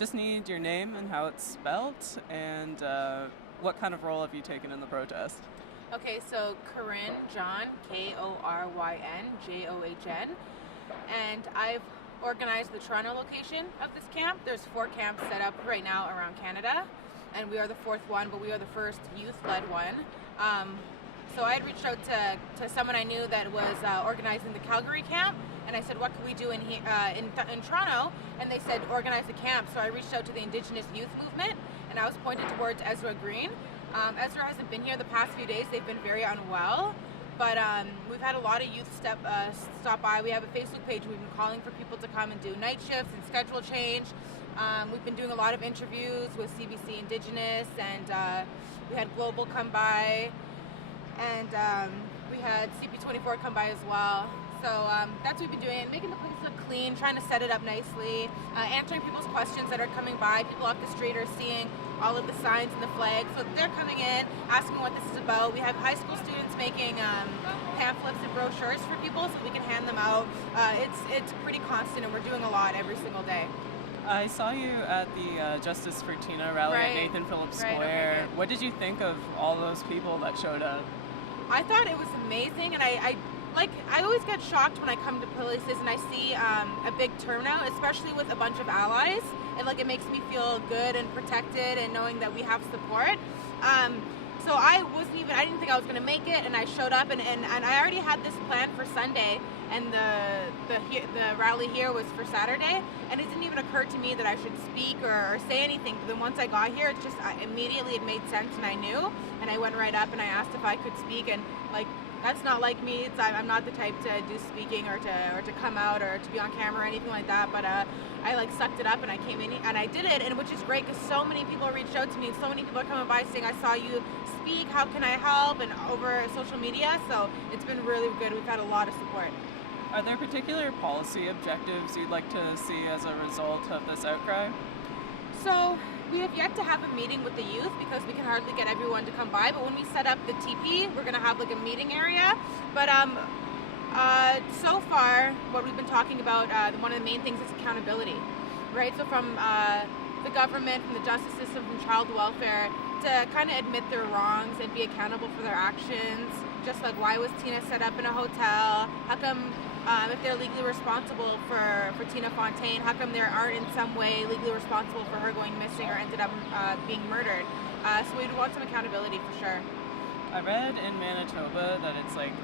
Just need your name and how it's spelt, and what kind of role have you taken in the protest? Okay, so Koryn John, Koryn John, and I've organized the Toronto location of this camp. There's 4 camps set up right now around Canada, and we are the 4th one, but we are the first youth-led one. So I had reached out to someone I knew that was organizing the Calgary camp, and I said, what can we do in Toronto? And they said, organize a camp. So I reached out to the Indigenous youth movement, and I was pointed towards Ezra Green. Ezra hasn't been here the past few days. They've been very unwell, but we've had a lot of youth stop by. We have a Facebook page. We've been calling for people to come and do night shifts and schedule change. We've been doing a lot of interviews with CBC Indigenous, and we had Global come by, and we had CP24 come by as well. So that's what we've been doing, making the place look clean, trying to set it up nicely, answering people's questions that are coming by. People off the street are seeing all of the signs and the flags, so they're coming in, asking what this is about. We have high school students making pamphlets and brochures for people so we can hand them out. It's pretty constant, and we're doing a lot every single day. I saw you at the Justice for Tina rally at Nathan Phillips Square. Okay. What did you think of all those people that showed up? I thought it was amazing, and I always get shocked when I come to places and I see a big turnout, especially with a bunch of allies. It makes me feel good and protected, and knowing that we have support. So I didn't think I was going to make it, and I showed up, and I already had this plan for Sunday, and the rally here was for Saturday, and it didn't even occur to me that I should speak or say anything. But then once I got here, immediately it made sense, and I knew, and I went right up and I asked if I could speak, and that's not like me. I'm not the type to do speaking or to come out or to be on camera or anything like that. But I sucked it up, and I came in and I did it, and which is great because so many people reached out to me, and so many people are coming by saying, I saw you speak, how can I help, and over social media. So it's been really good. We've had a lot of support. Are there particular policy objectives you'd like to see as a result of this outcry? So we have yet to have a meeting with the youth because we can hardly get everyone to come by. But when we set up the TP, we're going to have a meeting area. But so far, what we've been talking about, one of the main things is accountability, right? So from the government, from the justice system, from child welfare, to kind of admit their wrongs and be accountable for their actions. Just like, why was Tina set up in a hotel? How come, if they're legally responsible for Tina Fontaine, how come they aren't in some way legally responsible for her going missing or ended up being murdered? So we'd want some accountability for sure. I read in Manitoba that it's 85%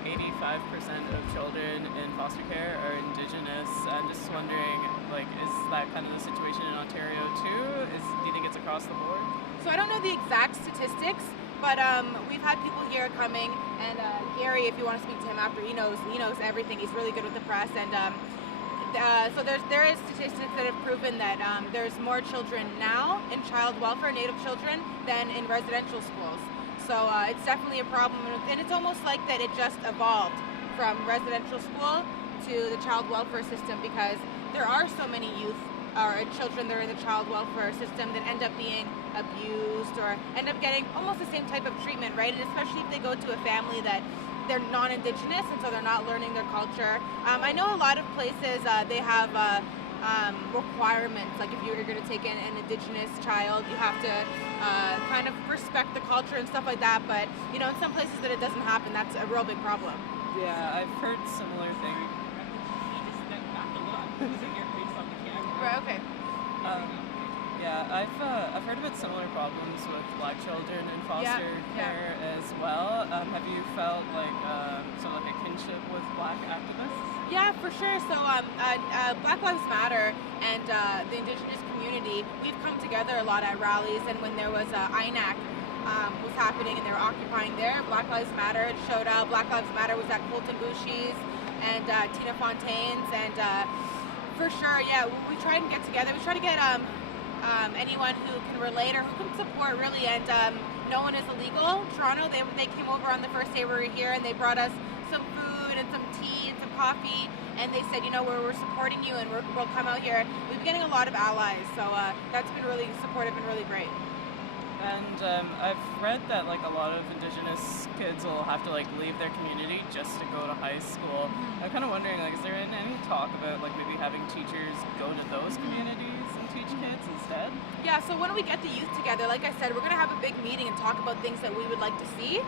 of children in foster care are Indigenous. I'm just wondering, is that kind of the situation in Ontario too? Do you think it's across the board? So I don't know the exact statistics, but we've had people here coming, and Gary, if you want to speak to him after, he knows everything. He's really good with the press, and so there is statistics that have proven that there's more children now in child welfare, Native children, than in residential schools. So it's definitely a problem, and it's almost like that it just evolved from residential school to the child welfare system, because there are so many youth or children that are in the child welfare system that end up being abused or end up getting almost the same type of treatment, right? And especially if they go to a family that they're non-Indigenous, and so they're not learning their culture. I know a lot of places they have requirements, like if you're going to take in an Indigenous child, you have to kind of respect the culture and stuff like that, but in some places that it doesn't happen, that's a real big problem. Yeah, I've heard similar things. Right, okay. Yeah, I've heard about similar problems with Black children in foster care as well. Have you felt sort of a kinship with Black activists? Yeah, for sure. So Black Lives Matter and the Indigenous community, we've come together a lot at rallies, and when there was INAC was happening and they were occupying there, Black Lives Matter had showed up. Black Lives Matter was at Colton Bouchy's and Tina Fontaine's, and for sure, yeah, we try and get together. We try to get anyone who can relate or who can support, really, and no one is illegal. Toronto, they came over on the first day we were here, and they brought us some food and some tea and some coffee, and they said, we're supporting you, and we'll come out here. We've been getting a lot of allies, so that's been really supportive and really great. And I've read that a lot of Indigenous kids will have to leave their community just to go to high school. I'm kind of wondering, is there any talk about maybe having teachers go to those communities and teach kids instead? Yeah, so when we get the youth together, like I said, we're gonna have a big meeting and talk about things that we would like to see.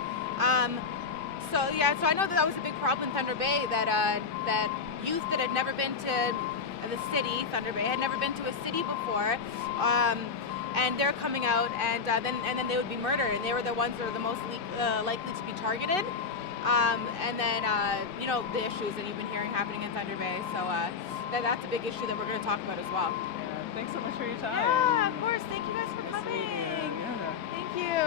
So I know that was a big problem in Thunder Bay, that youth that had never been to the city, Thunder Bay, had never been to a city before, and they're coming out, and then they would be murdered, and they were the ones that are the most likely to be targeted. And then the issues that you've been hearing happening in Thunder Bay. So that's a big issue that we're going to talk about as well. Yeah, thanks so much for your time. Yeah, of course. Thank you guys for coming. Yeah. Thank you.